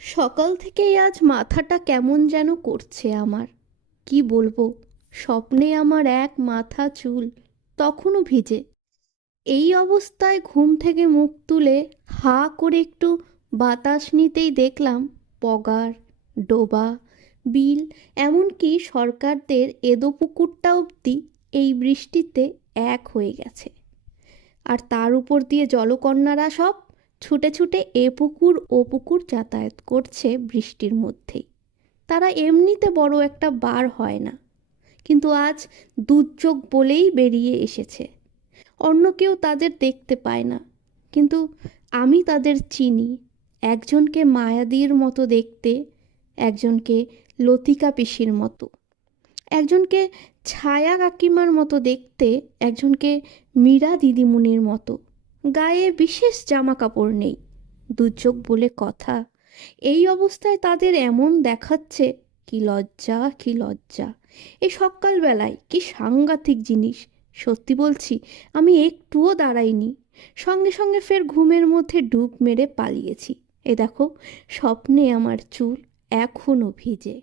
সকাল থেকেই আজ মাথাটা কেমন যেন করছে আমার। কি বলব? স্বপ্নে আমার এক মাথা চুল, তখনও ভিজে। এই অবস্থায় ঘুম থেকে মুখ তুলে হা করে একটু বাতাস নিতেই দেখলাম পগার, ডোবা, বিল, এমনকি সরকারদের এদো পুকুরটা অবধি এই বৃষ্টিতে এক হয়ে গেছে। আর তার উপর দিয়ে জলকন্যারা সব ছুটে ছুটে এ পুকুর ও পুকুর যাতায়াত করছে বৃষ্টির মধ্যেই। তারা এমনিতে বড় একটা বার হয় না, কিন্তু আজ দুর্যোগ বলেই বেরিয়ে এসেছে। অন্য কেউ তাদের দেখতে পায় না, কিন্তু আমি তাদের চিনি। একজনকে মায়াদির মতো দেখতে, একজনকে লতিকা পিসির মতো। একজনকে ছায়া কাকিমার মতো দেখতে, একজনকে মীরা দিদিমণির মতো। গায়ে বিশেষ জামা কাপড় নেই। দুর্যোগ বলে কথা। এই অবস্থায় তাদের এমন দেখাচ্ছে, কি লজ্জা কি লজ্জা। এই সকালবেলায় কি সাংঘাতিক জিনিস। সত্যি বলছি, আমি একটুও দাঁড়াইনি। সঙ্গে সঙ্গে ফের ঘুমের মধ্যে ডুব মেরে পালিয়েছি। এ দেখো, স্বপ্নে আমার চুল এখনও ভিজে।